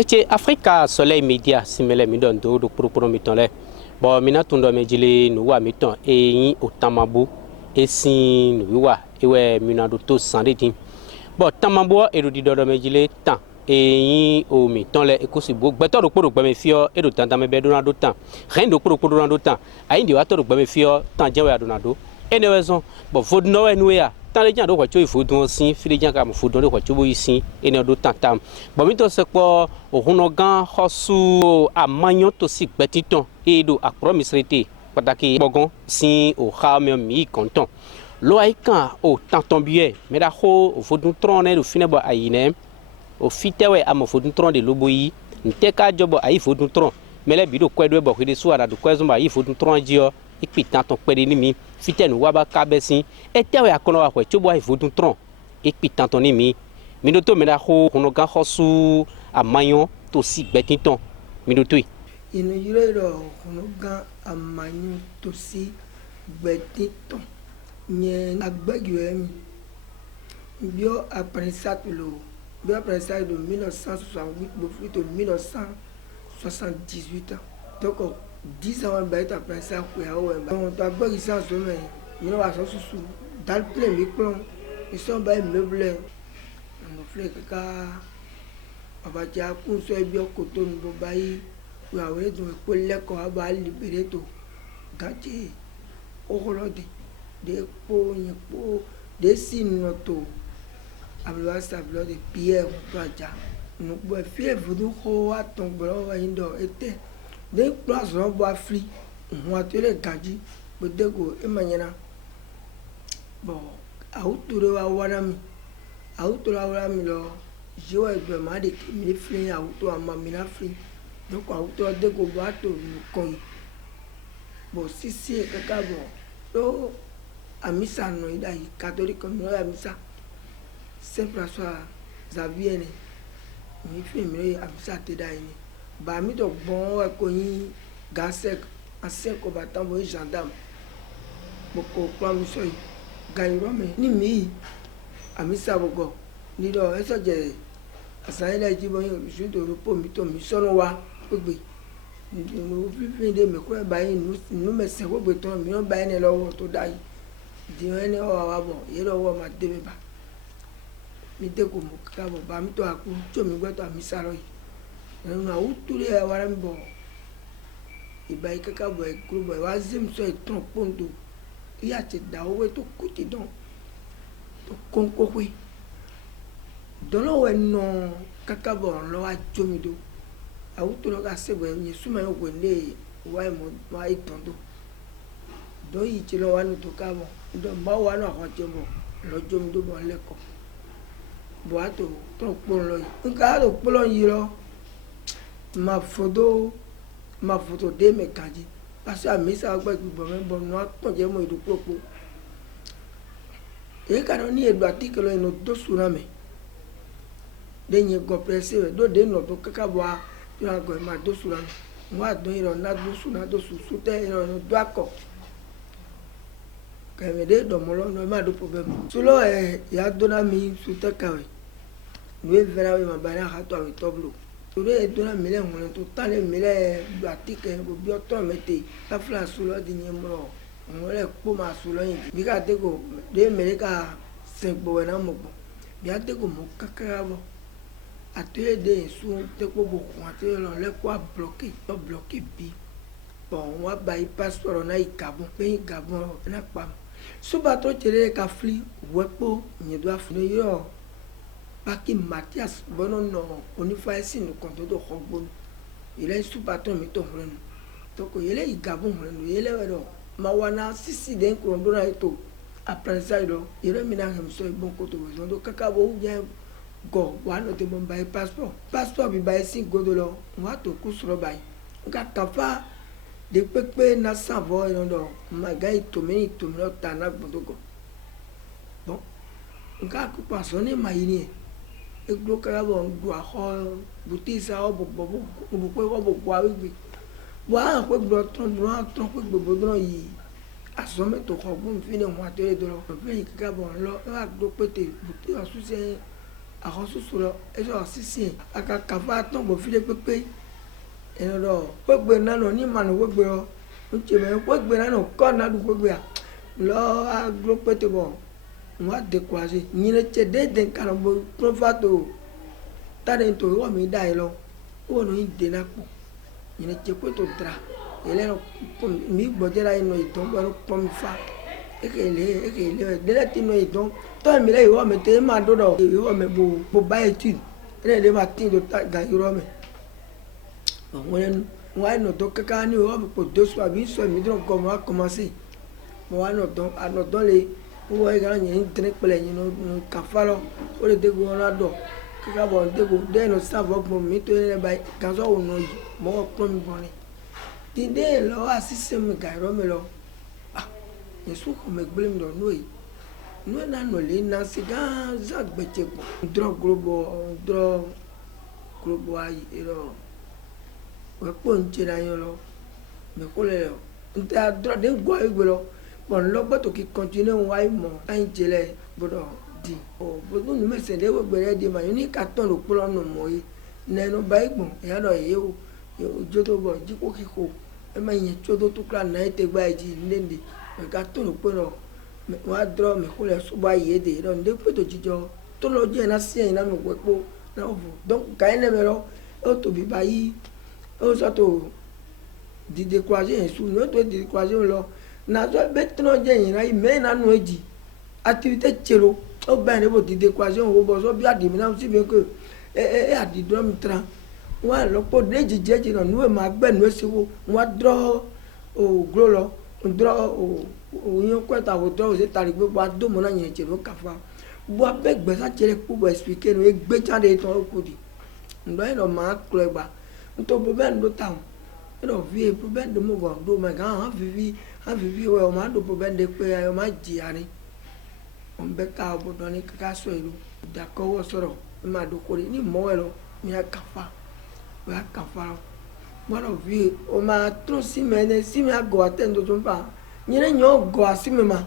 Meche Africa Soleil Media simele midon do pro miton le. Bo mina tundo mejile nuwa miton yin otamabu esin nuwa ewe minado to sande din. Bo tamabo erudi do mejile tan yin o miton le ekosibo gbeto do pro gbe fio edo tan me be donado tan. Ren do pro donado tan. Ayin di wato do gbe fio tan jewe adonado. Ene wezon bo vodno we ya tant les gens doivent choisir foudon si les gens comme foudon doivent choisir ici et ne doivent tant bon mito se ko ohunogan hosu amanyo to si betiton et do akromisrete pataki bogon si o khame mi konton lo aikan o tanton biye mais da ho foudon trone do finebo ayine o fitewe am foudon tron de loboyi nteka jobo ayi foudon tron mais le bido kwedwe bo kede suara do kwezumba ayi foudon tron jio ipitan ton pede ni mi fitenu waba kabesi etewe akono wa kwe chobo ai vodun tron ipitan ton ni mi minoto mena ho honoga hosu amayon to si betiton minoto ino yiro honoga amayon to si betiton nye agbegwe mi bio après ça de 1968 to 1978 donc 10 ans après ça on doit pas ça mais il va ça sous dans le plein micro ils sont pas meublés on fait que aba ja kun so bi okoto nbo bayi we awere do ko leko aba libere to gaje oholode de po yin po de sino to ablo sa blo de pierre to aja no bo fie vudu ho aton bro wa indo ete de place no bo afri won atele gaji bodego emanyana bon auto wa warami lo jiwa be ma de mi fli auto ama mi na fli donc auto de go bato kon bon si kaka bon do amisa no ida catholique no amisa Saint François Xavier mi fi mi amisa te da ni ba mi to bon ko yin gasek ancien combattant bo gendarme boko plan mi so gairo me ni mi amisa bogo ni do eso je asaile jibo yin judo ropo mi to mi sono wa gbegbe no fi de me ko ba yin nu me se gbegbe to mi no ba yin lowo to dai di ene o wa bo ye lowo ma de me ba mi de ko mo ka bo ba mi to aku to mi gbe to amisa ro yi na utule ya wara mi bo iba ikaka bo e group wa zim so e ton pondo iya ti da owe to kuti don to konko we dolo we no kaka bo lo wa jomido awuto ga se bo yin suma yo gwele wa mo ma itondo do yi ti lo wa no to ka bo do ma wa no ko je bo lo jomido bo leko bo ato to pon lo yi nka lo pon yi lo ma foto de me kaji parce que mi sa gba gbo me bo no to je mo idupopo e ka no ni edu article no do sura me de nye go presse do de no to kaka bo a yo go ma do sura me wa do iro na do sura do su te iro no do ako ka me de do mo lo no ma do problem sulo ya do na mi su te ka we no vera we ma bana ha to we toblo tore dona mele ngone to tale mele atike go bi oto mete la fla sulo di nyemro ngole po ma sulo yin bi ka de go de mele ka se gbo na mo gbo bi ate go mo kakara bo ate de su te ko bo ko ate lo le ko bloqué bi bon wa ba i passeport na ikabo pe gabon na pa so ba to tere ka fli wepo nyedo afune yo Paki Mathias bono no onifa esi no konto do khogbo ile su patron mi to hren to ko ile igabon hren ile wero mawana sisi den ko ndo na to aprensa do ile mina hem so bon ko to zo do kaka bo je go wa no te bon bay passport bi bay si godo lo wa to ku sro bay nga kafa de pepe na savo ndo magai to me no tana gbodo go bon nga ku pasone mayini eglo kara bo ndu aho butisa o bo pe o bo kwa wi wa pe gbo ton pe gbogbo don yi asome to ko gun fi ne mo atere do lo pe kaka bo lo wa gbo pete buti asuse àwọn soso lọ ẹsọ sísìn akakafa tán bò fílẹ pépé ẹnọ lọ wẹgbẹ nánà ní ìmànà wẹgbẹ ọ ń tẹ mẹ wẹgbẹ nánà kọ nánà wẹgbẹ à lọ aglo pété bọ wọn á découragé nyina tẹ déédéé nkànnà bó kúrọfàtò tàdé tó wọ́n mi dá yìí lọ wọ́n ní dènà pọ̀ nyina tẹ pété dra yẹlẹ mi gbọdẹ́ra yìí nọ ìtàn gbọ́dọ̀ pọ̀ mi fa ekele délẹ̀ tí nọ ìtàn tọ́ mi lẹ́yìn ìwọ́ mi tẹ́ ẹ máa dọ́dọ̀ ìwọ́ mi bò báyìí tì ẹ̀ lè máa tí ìdò ga ìrọ́ mi wọ́n á nọ tó kankan ní ìwọ́ mi kò tó sọ àbí sọ mi dùn kọ́ mọ́ àkọ́mọ́sí mọ́ á nọ tán lè wọ́n yẹ kí wọ́n yẹn ń tẹ́lẹ̀ pẹ̀lẹ́ yẹn nù kàfa lọ ó lè dégò wọn ládọ̀ kíkà bọ̀ dégò dẹ́nu sáfọ̀ gbọ̀n mi tó yẹn báyìí kàṣọ́ òun nọ yìí mọ́ kọ́ mi bọ̀ ni dídé lọ àṣìṣe mi gà ìrọ́ mi lọ yesu kɔmɛ gblẽ mi dɔ n'o ye n'o na nɔle na se gã zagbɛtsɛ gbɔ ndrɔ globo ayi yɔrɔ wɛkpɔ ŋutsi na yɔ lɔ mɛ ko le lɔ ntɛ adrɔ de gbɔ ayi gbɛ lɔ bɔn lɔ gbɛtɔ ki kɔntine wo ayi mɔ ayi dze lɛ gbɔdɔ di ɔ gbɛdɔ nume sɛ de wo gbɛ lɛ di ma yɔ ni ka tɔn do kplɔ nɔ mɔ ye nɛnɛ ba yi gbɔ ya dɔ ye o dzodo bɔ dziko kiko ɛmɛ nye tsodo to kura na ye te gba yi dzi ne de ka tó ló pé lọ wọn á dúró mẹkó lẹ sọgbà yìí èdè lọ ní pẹtọ jíjọ tó lọ jẹ iná sí ẹyin náà wọ epo náà wọ donc kàyé lẹmẹ lọ ó tóbi báyìí ó sọtò dìde kúrasé yẹn sùn ní ó tó dìde kúrasé yẹn lọ nàzọ bẹ tẹnọ jẹ yìí náà yìí mẹyìn náà nù èjì activité tselo ó bẹyìn níbo dìde kúrasé yẹn wọ bọ sọ bí àdìmí náà síbi ké ẹ àdìdúró mi tẹ̀ra wọn à lọ pọ déjì jẹjì náà nù ẹ máa gbẹ nù ẹ sẹwọ wọn á dúró ògúrò lọ ndrɔ onye kɔta o drɔ o se tari gbogbo ado mo na nyɛ tse do kafa bo abe gbɛsa tse le kpo bɔ expliquer no egbe tsa de tɔn ko di ndɔ yɛ lɔ maa kplɔ gba ntɔ problème do ta o yɛ lɔ vie problème do mo gɔ do mɛ gan hã vivi wɛ o ma do problème de kpe ya o ma dzi ari o bɛ ka o bɔ dɔɔni kaka sɔ yi do dakɔwɔ sɔrɔ e ma do ko de ni mɔ wɛ lɔ mi ya kafa o ya kafa lɔ. Voilà, vu, on m'a trop si mais si mais à goûter de ton pas. N'y a rien goût si mais ma.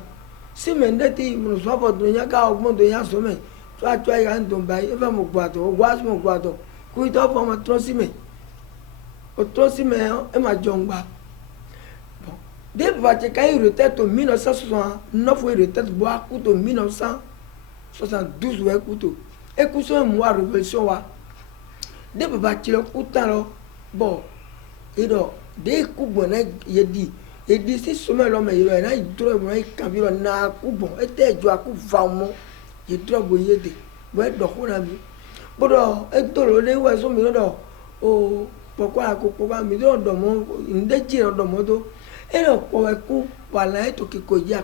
Si mais d'être mon soif de n'y a qu'à augmenter un sommet. Toi tu as un don bail, et va mon boiteau, bois mon boiteau. Cuidado pour ma trop si mais. Au trop si mais et ma jongba. Bon, dès que tu as eu retraite en 1969 ou retraite bois couteau 1972 ou couteau. Écoutez moi révolution wa. Dès que tu as le couteau bon. Ido de kubo na yedi si some lo me iro na idro mo kan bi lo na kubo ete jo aku va mo idro bo yede bo do ko na mi bodo eto lo le wa so mi do o poko akoko ba mi do mo nde ji do mo do e lo po e ku wala eto ki ko ja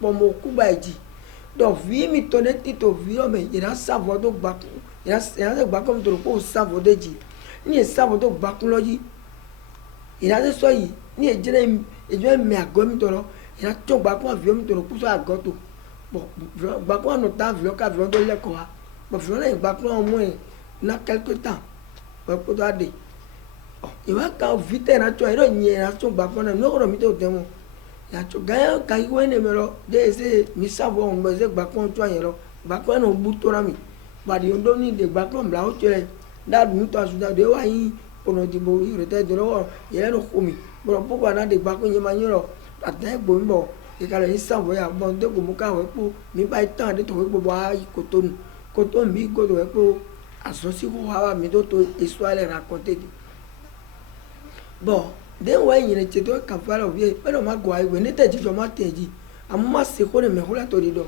po mo ku ba ji do vi mi to ne ti to vi o me ira savo do gba ira gba ko mi to ko savo de ji ni savo do gba kun lo ji ìdájọ́ sọ yìí ní ìjọ ẹ̀mí àgọ́ mi tọrọ ìdájọ́ gbàgbọ́ àfihàn mi tọrọ kúsọ àgọ́ tó bọ̀ gbàgbọ́ àná tá àfihàn ká àfihàn tó lẹ́kọ̀ọ́ wa bọ̀ àfihàn lẹ́yìn gbàgbọ́ ọmọ ẹ̀ ná kẹ́kẹ́ tán bọ̀ kó tó àdè ìwà ká vítẹ̀ ìdájọ́ ẹ̀rọ yìí ìdájọ́ gbàgbọ́ náà lọ́kọ̀ọ́ mi tó tẹ̀ wọn ìdájọ́ gáyà ká ìwé ní mi lọ dé ẹsẹ̀ mi sábọ̀ ọ̀hún bẹ̀ ẹsẹ̀ gbàgbọ́ tó àyẹ̀ lọ gbàgbọ́ náà bú tó rà mí pàdé ọdún ní ìdè gbàgbọ́ mi làwọn tó yẹ dáàbò mi tó àṣùdá dé wáyé ono dibo irete doro yele no kumi bro popa na de gba ko yin ma yin ro ata egbo nbo ikale yin sanwo ya bo de ko mu ka we po mi ba tan de to we gbogbo ayi ko to mi godo we po aso si ko wa mi do to isuale raconter bon de wa yin le che to ka fara obi pe no ma go ayi we ni te ji jo ma te ji amu ma se ko ne me hula to di do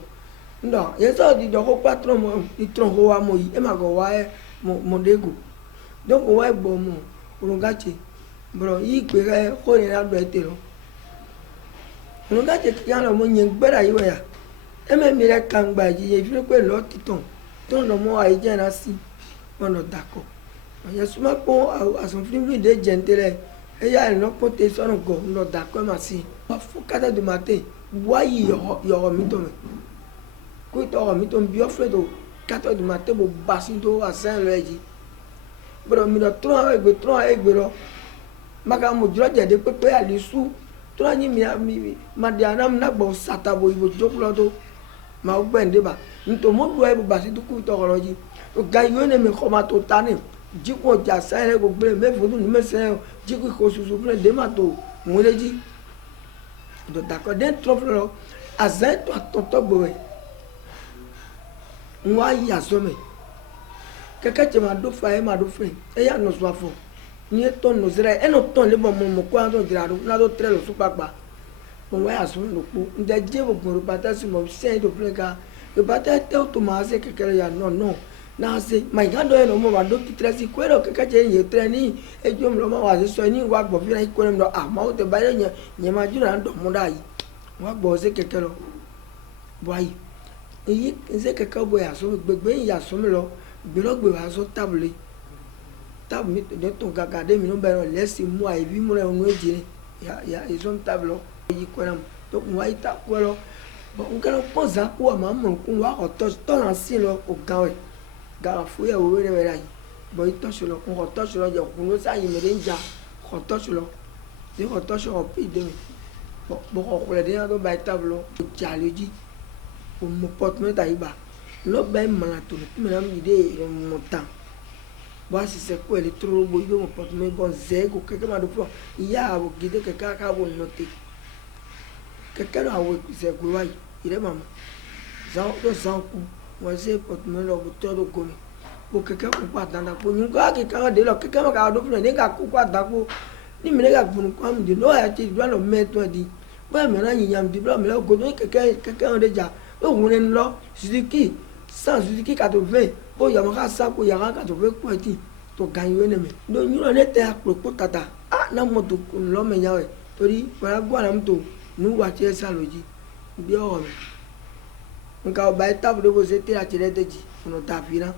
ndo ye so di do ko patron mo itron ho wa mo yi e ma go wa e mo dego donc wa gbo mo urungache bro yi pe ga ko ni na do ete lo urungache kan lo mo yin gbera yi wa ya e me mi re kan gba ji ye fi pe lo titon ton lo mo ai je na si ono dako ye suma ko ason flimbi de gentele e ya no ko te so no go no dako ma si ma fu kata du matin wa yi yo mi to me ko to mi to bi ofredo 4 du matin bo basin do a Saint Louis bro mi do tron egbe ro maka mo juro je de pepe alisu tron ni mi ma de anam na gbo satabo ibo joklo to ma o gbende ba nto mo do e bo basi du ku to ro ji o ga yo ne me ko ma to tani ji ko ja sa re go gbe me fo du ni me se ji ko susu ple de ma to mo le ji do d'accord den trop lo azan to to bo e nwa ya so me keke che ma do fa e ma do fe e ya no so afo ni to no zira e no ton le bo mo ko an to dira do na do tre lo su papa mo wa ya so lo po nde je bo gboro bata si mo se do ple ka e bata te o to ma se keke ya no na se ma ga do e no mo ma do ki tre si ko ro keke che ye tre ni e jo mo ma wa se so ni wa gbo fi na ko mo ah ma o te ba ye nye ma ju na do mo da yi wa gbo se keke lo bo ayi èyí ṣe kẹ̀kẹ́ bọ̀ yàsọ́ gbẹgbẹ́ yàsọ́ mi lọ gbẹlọ́gbẹ̀ yàsọ́ tábìlì tábìlì ní tó gàgà dé mi ló bẹ̀rẹ̀ lẹ́sìn mú àìbí mú rẹ̀ ọ̀nà èjì ni yàsọ́ tábìlì èyí kọ́ ẹ̀ tó kún wáyé tá kọ́ ẹ lọ bọ̀ n kẹ́lẹ́ pọ̀ zá kó wà máa mọ̀ kún wá ọ̀tọ́ tọ́nà sí lọ kò gan ẹ̀ gàrà fúyẹ̀ wọ́wé rẹ̀ rẹ̀ yìí bọ̀ yìí tọ́sù lọ kún ọ̀tọ́sù lọ jẹ̀ kún ló sáyé mẹ́rẹ̀ ń jà ọ̀tọ́sù lọ ní ọ̀tọ́sù ọ̀pì ìdẹ́mi bọ̀ ọ̀kùnrin dẹ́yà tó bá tábìlì jà lójì mo porte ta iba lo be malato mi na mi de mo tan bo asise ko ele tro bo ibe mo porte me bon zego keke ma do fo iya bo gide keke ka bo note keke na wo se ko wa ire mama za ku wo se porte me lo bo to do ko mi bo keke ko pa danda ko nyu ka ke ka de lo keke ma ka do fo ne ka ku pa da ko ni mi ne ka gbunu ko mi de lo ya ti do lo me to di bo mi na yin yam di blo mi lo go do keke on de ja òun ni lọ Suzuki 80 bó Yamaha sako Yamaha 80 pọ̀jì tó ga ìwé nìmẹ̀ lóyún lọ ní tẹ àpòpọ̀ tata á náà mọ̀tò lọ́mọ ìyá rẹ̀ torí wọ́n á gbọ́ àná mọ̀tò níwà tí ẹ sàlójì bí ọ̀rọ̀ mi nǹkan ọba ẹ̀ tábìlì bó ṣe tẹ́lẹ̀ àti rẹ́dẹ̀jì ọ̀nà tàbí náà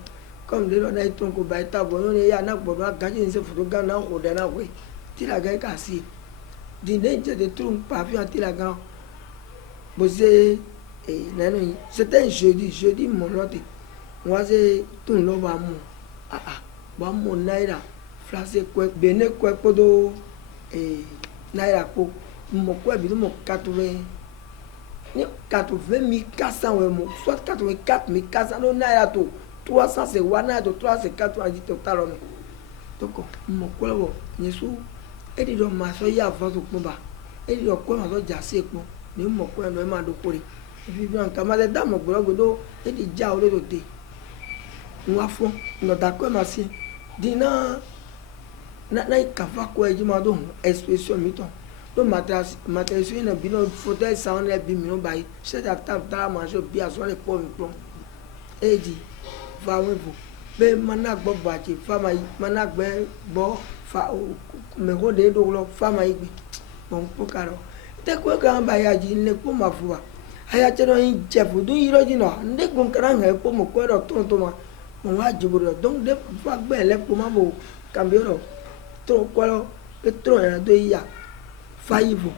kọ́mi lé lọ́dọ̀ ẹ̀ tó ń kó ba ẹ̀ tábìlì ọ̀nà ìyá náà gbọ̀dọ̀ àgájì ní sẹ́ fòtó gán náà kò dẹ́ náà wẹ̀ tẹ́lẹ̀ àgẹ́ kà sí dìde ìjẹ́dẹ̀ tó ń pa àfihàn tẹ́lẹ̀ àgán bó ṣe c'était jeudi mon lote moi c'est tout le va mon ba mon naira français quoi bene quoi podo naira ko mo quoi bi mo 80 400 ouais mo soit 84 no naira to 300 c'est wana to 304 a dit total on donc mo quoi bo yesu e di do ma so ya fa to pon ba e di do ko ma so jase pon ni mo quoi no e ma do kore vivant kamade damo gbogbo e di ja o lo de nwa fo no da ko ma si di na ka fa ko e ji ma do expression mi ton do matras na bi no fauteuil ça on est bi mi no bai c'est ta ta ma so bi aso le po mi pon e di fa we vo be mana gbo ba ti fa ma mana gbe bo fa me ho de do lo fa ma igbe bon po karo te ko ka ba ya ji le po ma fu wa aya chero in chefu du iro ji no nde gun karan he po mo ko ro to ma mo wa jiburo donc de fa gbe le po ma mo cambio ro to ko lo petro ya do ya faivo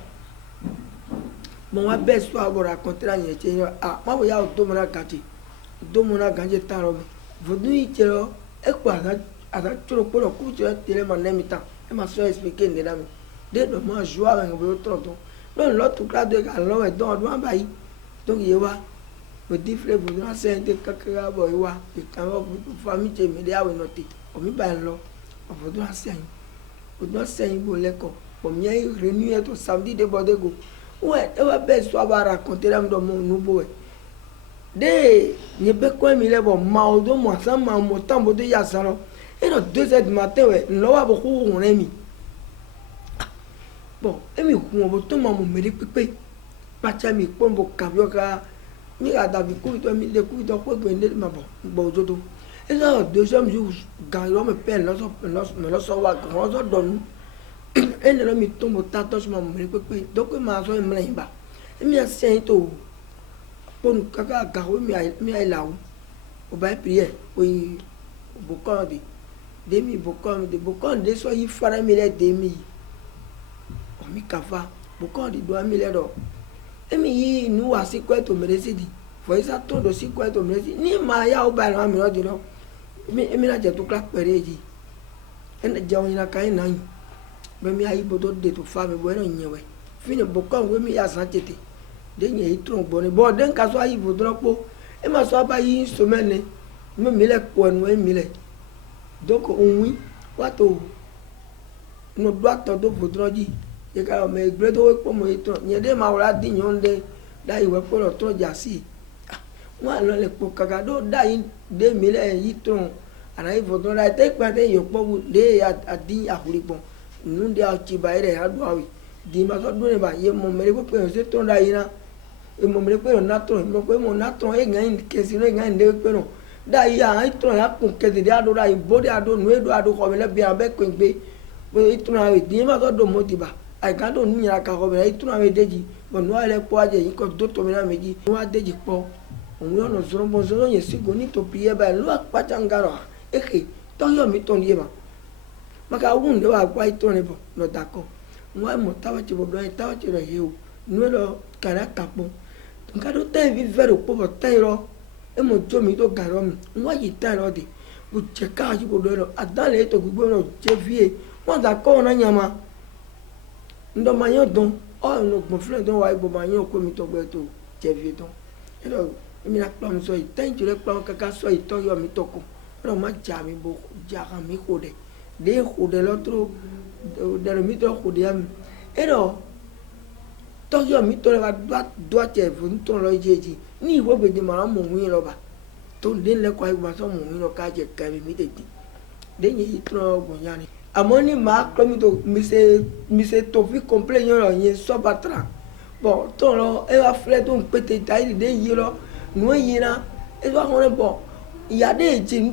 mo wa be so abora kontra yen che ah ma bo ya o do mo na ganje ta ro mi vodu i chero e ko ada chero po lo ku chero tele ma ne mi ta e ma so expliquer ne la mi de do ma joie avec bo to to non l'autre classe de galon et donc on va y donc il va petit frère vous dans c'est de kakara boy wa et quand famille te me dia we noté o mi ba lo o vodo asen o do sen bo leko o mi ai réunion to samedi de bodego ouais e va be so ba raconter am do mon nouveau de ni be ko mi le bo ma o do mo san ma mo tambo de ya saro et le 2h du matin ouais lo wa bo ko on emi bon emi ku mo to ma mo meri pepe pacha mi pombo kabio ka mi ga da bi ku to mi le ku to ko gbe ne ma bo jodo et là deuxième jour garo me peine lo so wa ko so don et ne lo mi tombo tato ma mo meri pepe donc ma so mi la ba emi a sen to pon kaka garo mi ai la o ba prier o bokon de bokon de so yi fara mi le de mi mi kafa bokon di 2000 euro emi yi nu wa si kweto meresi di fo isa to do si kweto meresi ni ma ya o ba na mi ro di lo emi na je to kla pere ji en je on ina kai na yin be mi ayi bodo de to fa mi bo eno nyewe fini bokon we mi ya san tete de nye itron bo ni bo den ka so ayi bodo po e ma so ba yi semaine me mi le ko nu e mi le donc oui wato no doit to vodroji e ka me gredo ko mo ito nye de ma wala di nyonde da iwe ko lo to jasi wa lo le po kaka do da yi de mi le yi tron ana i vodro da te pa te yo po de adi ahuri bon nu de a ti ba ere ha do awi di ma so do ne ba ye mo mere ko pe se tron da yi na e mo mere ko na tron mo ko mo na tron e gan ke si no gan de pe no da yi a i tron ya kun ke de ado da yi bo de ado nu e do ado ko me le bi abe ko gbe bo i tron awi di ma so do mo ti ba ai kan do ni ra ka ko me i tron awi deji bo no ale po aje yi ko do to me na meji wa deji po òun yọ̀nà zọ́rọ́bọ̀zọ́rọ́ yẹn sí goni tó fi yẹ báyìí ló àpàtàǹgarọ̀ èké tọ́yọ̀ mi tọ́ ni yé ma maka wúndé wà gbá ìtọ́ ni bọ̀ lọ́dà kọ́ wọ́n á mọ̀ táwàtì bọ̀ dọ́ yẹn táwàtì rẹ̀ yé o nu ẹ lọ kàrà kàpọ̀ nǹkan tó tẹ́yìn fi fẹ́rẹ̀ pọ̀ bọ̀ tẹ́yìn lọ ẹ mọ̀ jó mi tó gàrọ̀ mi wọ́n yìí tẹ́yìn lọ de kò jẹ́ káàkiri bọ̀ dọ́ yẹn lọ àdálẹ̀ ètò gbogbo náà jẹ́ fi yé wọ́n dà kọ́ ọ̀nà yàmà ndọ́mayọ̀ dán ọ̀nà gbọ̀nfúnlẹ̀ dán wà ìgbọ̀mayọ̀ kó mi tó gbẹ tó jẹ́ fi dán ẹ lọ mi na kpɔm sɔ yi tɛn tso ɖe kpɔm kaka sɔ yi tɔ yɔ mi tɔ ko ɛlɔ ma dza mi bo dza ka mi xɔ ɖe de xɔ ɖe lɔ tro ɖe mi tɔ xɔ ɖe ya mi ɛlɔ tɔ yɔ mi tɔ lɛ va do atsɛ vo ŋutɔ lɔ dzi dzi ni iwo gbede ma lɔ mɔ ŋui lɔ ba to de lɛ kɔ ayi ma sɔ mɔ ŋui lɔ ka dze ka mi de di de nye yi trɔ gbɔnya ni àmọ́ ni ma kplɔ mi to mi se tofi complet yɔ lɔ nye sɔ ba tra bɔn tɔ lɔ e wa filɛ to ŋkpete ta yi de yi lɔ nu yina e va hone bo ya de ji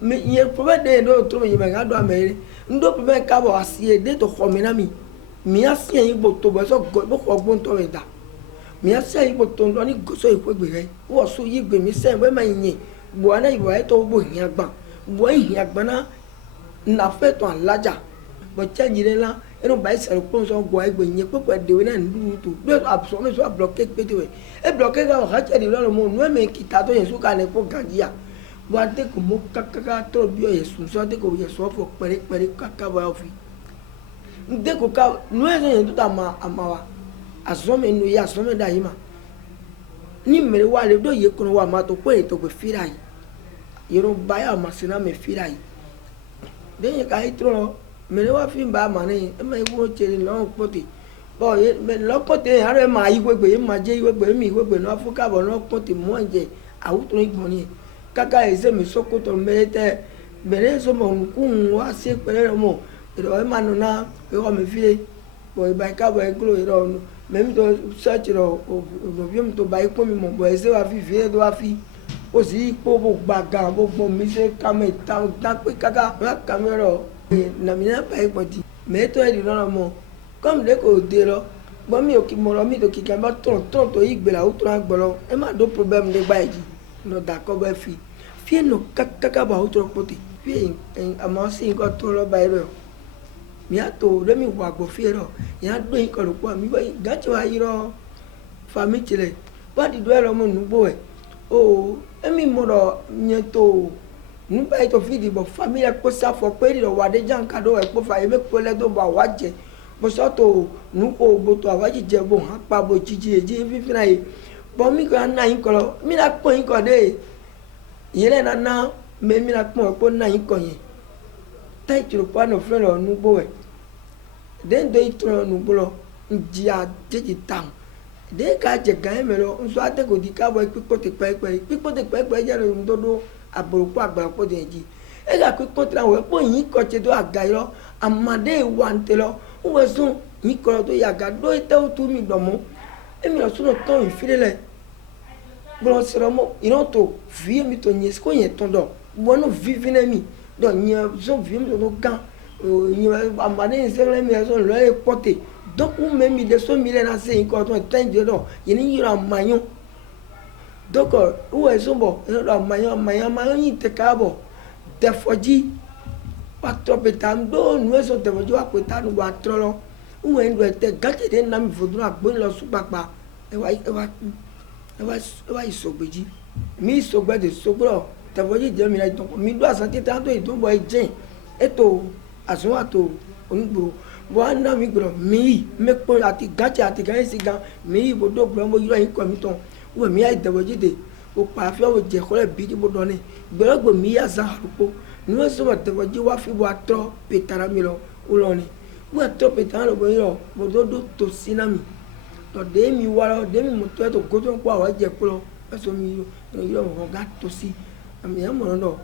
me ye probe de do tro me ga do amere ndo probe ka bo asie de to khomina mi asie yi bo to bo so go bo khogbon to me da mi asie yi bo to ndo ni go so ikwegbe re wo so yi gbe mi se we ma yin bo ana ibo e to bo yin agba bo yin agba na fe to alaja bo change le la eno ba ise ko so go egbe yin popo de we na ndu to do abso me so bloquer pete we e bloquer ga ha che di lo mo nu me kita to yen su ka ne ko gandia bo ate ko mo kaka to bi o yesu so ate ko yesu fo pere kaka ba ofi nde ko ka nu e yen to ta ma amawa aso me nu ya aso me da yi ma ni mere wa le do ye ko wa ma to ko e to go fira yi yero ba ya ma sina me fira yi de ye ka itro mene wa fi ba mane e ma iwo chere lo pote bo ye me lo pote are ma iwegbe ma je iwegbe mi iwegbe no afuka bo no pote mo nje awutun igboni kaka eze mi sokoto merete bere so mo kun wa se pere mo ro e ma no na e o me fi bo e ba ka bo e glo ro no me mi to search ro o bi mi to ba ipo mi mo bo eze wa fi fi do wa fi o si ipo bo gbaga bo mi se kame ta pe kaka wa kamera na mi na pa ipoti me to e di lọ́nà mo comme de ko de lo bo mi o ki mo lo mi to ki kan ba ton to igbe la o to an gboro e ma do problem de gba eji no da ko be fi no kaka ba o to poti fi en amo si ko to lo ba iro mi a to le mi wa gbo fi ro ya do yin ko lo po mi ba ga ti wa iro family chile ba di do lo mo nu bo e o e mi mo ro nye to nu ba to fi di bo family ko sa fo pe ri wa de jan ka do e po fa e me ko le do ba wa je bo so to nu ko bo to wa ji je bo ha pa bo jiji eji fi fi na yi bo mi ko na yin ko lo mi la po yin ko de yele na me mi la po na yin ko yin tai ti ro pa no fre lo nu bo e den do itro nu bo lo nji a jeji tam de ka je gan me lo nso ate ko di ka bo pipo te pe je lo ndodo aborokpo agbarapọ̀ de ji e ga ku kontra we po yin ko che do aga iro amade wa ntelo we sun yin ko to ya ga do ite o tu mi domo e mi lo suno ton infilele bro siromo ino to vie mi to nyes ko yen ton do wono vivi na mi do nye zo vie mi do gan yin amade nsele mi so lo e pote donc ou même mi de so mi le na se yin ko to ten de do yin yira mayon donc où est son bon mayan yin te ka bo te foji wa tropetam do nu eso te foji wa peta nu wa trolo où est ndo te gati de na mi fodun agbo lo su papa e wa isogbeji mi isogbe de sogro te foji je mi la ton mi do asante tanto e ton boy jen eto asun ato ongboro bo na mi gboro mi me po ati gati ati kan si gan mi bo do gboro mo yiro yin ko mi ton wo mi ai debo jide o pa fi o je ko le bi bo do ni gbero gbo mi ya za rupo ni o so ma te ji wa fi bo atro petara mi lo o lo ni bo atro petara lo bo yo bo do to sinami to de mi wa lo de mi mo to go to po awa je ko lo so mi yo mo ga to si ami ya mo no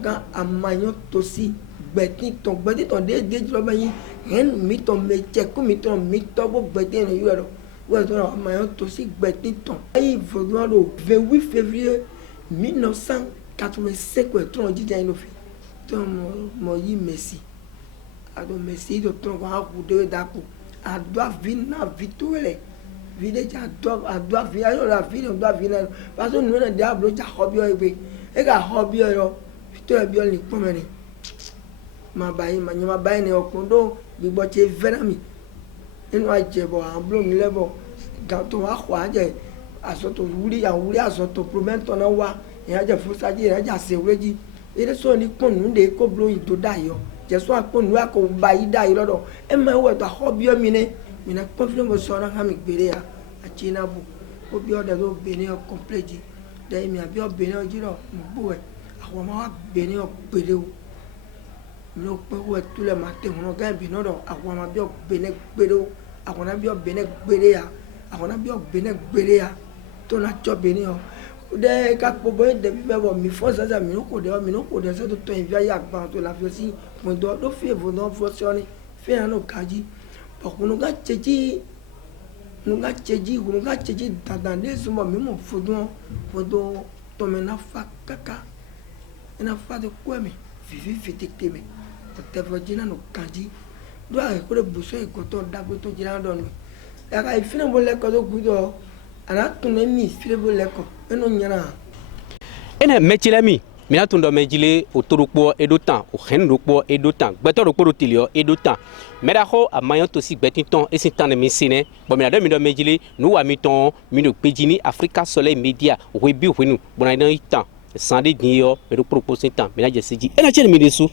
ga amayo to si gbeti ton de lo ba yin hen mi ton me che ku mi ton mi to bo gbeti no yo lo wo to amayo to si gbeti ton ai vodon lo 28 février 1985 ko ton jija ino fi ton mo yi Messi ado Messi do ton ko ha ku de da ku ado vina vitole vide ja ado vi ayo la vide do vina parce que nous na diablo ja hobby ebe e ga hobby yo vitole bi oni pon meni ma bayi ni okundo gbigbo che verami nínú ajẹbọ àbúrò mi lẹbọ ga tó wá kó àjẹ àsọtò wúrí àsọtò promẹtọ náà wá ìyájẹ fúnṣájì ìyájẹ àṣewéjì eré sọ ní pọnù de kó blóyin tó dà yọ jẹsọ àpọnù àkó ba yìí dà yìí lọdọ ẹ máa wọ ẹtọ àkọbíọ mi ní mina kọfílẹmù sọ̀rọ̀ hàn mí gbére ya àti inábù ó bí ọdẹ tó bẹni ọ kọmpléjì dẹyìn mi àbí ọbẹni ọ jírọ mọgbó ẹ àwọn ọmọ wa bẹni ọ gbére o mi ò pẹ́ wọ ẹtú lẹ̀ máa tẹ̀ wọ́n gán ìbí náà dọ̀ àwọn ọmọ bí ọ̀gbẹ́nẹ́ gbére o àwọn náà bí ọ̀gbẹ́nẹ́ gbére ya àwọn náà bí ọ̀gbẹ́nẹ́ gbére ya tó náà jọ bẹ́ẹ̀ ọ dẹ́ ká kpọ́ bọ́ ẹ̀dẹ́ fífẹ́ bọ̀ mi fọ́ sẹ́sẹ́ mi kò dẹ́ sẹ́tò tó ìfẹ́ yà gbà tó la fi si pọ̀ntọ́ ló fi èvò náà fọ́ sọ́ni fẹ́ yà ló kájí bọ̀kùnú ká tsẹ̀jì dandan dé sọ́mọ́ mi mọ̀ fọ́dún tọ́mẹ̀ náà fa kaka ẹ̀ náà fa ti kú ẹ̀mí fífi fìtí tèmi tẹfọ jina no kanji do a ko le buso e ko to dagbe to jina do no ya ka ifine bo le ko to gudo ana tunne mi file bo le ko eno nyana ene mechilemi mina tundo mejile otorukpo edotan o henrukpo edotan gbetorukpo tilio edotan mera ho amayan to si gbetiton esintan mi sine bo mina do mi do mejile nu wa mi ton mi no pejini Africa Soleil Media o we bi o wenu bona idan itan sande din yo me do propose tan mina je seji ena chele mi desu